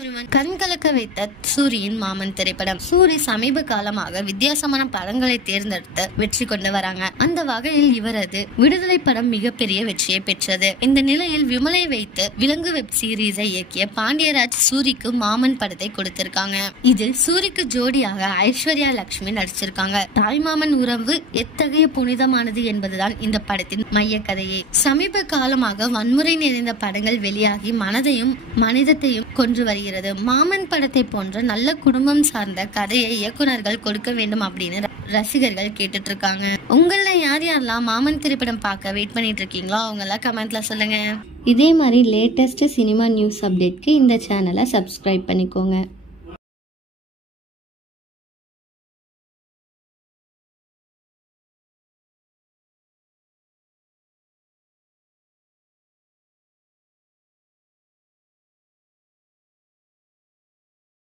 everyone. கண்கலக்க வைத்த சூரியின் மாமன் திரைப்படம். சூரி சமீப காலமாக வித்தியாசமான படங்களை தேர்ந்தெடுத்து வெற்றி கொண்டு வராங்க. அந்த வகையில் இவரது விடுதலை படம் மிகப்பெரிய வெற்றியை பெற்றது. இந்த நிலையில் விமலை வைத்து விலங்கு வெப் சீரிஸை இயக்கிய பாண்டியராஜ் சூரிக்கு மாமன் படத்தை கொடுத்திருக்காங்க. இதில் சூரிக்கு ஜோடியாக ஐஸ்வர்யா லட்சுமி நடிச்சிருக்காங்க. தாய்மாமன் உறவு எத்தகைய புனிதமானது என்பதுதான் இந்த படத்தின் மைய கதையே. சமீப காலமாக வன்முறை நிறைந்த படங்கள் வெளியாகி மனதையும் மனிதத்தையும் கொன்று வருகிறது. மாமன் படத்தை போன்ற நல்ல குடும்பம் சார்ந்த கதையை இயக்குனர்கள் கொடுக்க வேண்டும் அப்படின்னு ரசிகர்கள் கேட்டுட்டு இருக்காங்க. உங்கள யார் யாரெல்லாம் மாமன் திரைப்படம் பார்க்க வெயிட் பண்ணிட்டு இருக்கீங்களோ அவங்க எல்லாம் கமெண்ட்ல சொல்லுங்க. இதே மாதிரி லேட்டஸ்ட் சினிமா நியூஸ் அப்டேட்க்கு இந்த சேனலை சப்ஸ்கிரைப் பண்ணிக்கோங்க.